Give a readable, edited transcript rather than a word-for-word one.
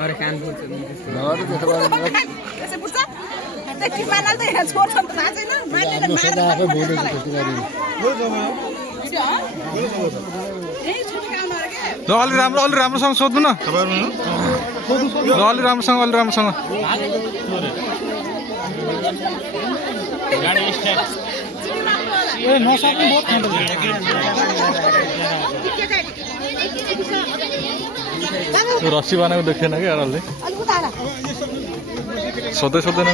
अरे कान फुट्छ अलि राम्रोसँग सोध्नु न अलि राम्रोसँग रस्सी बनाएको देखेन क्या अरूले सोध्दैन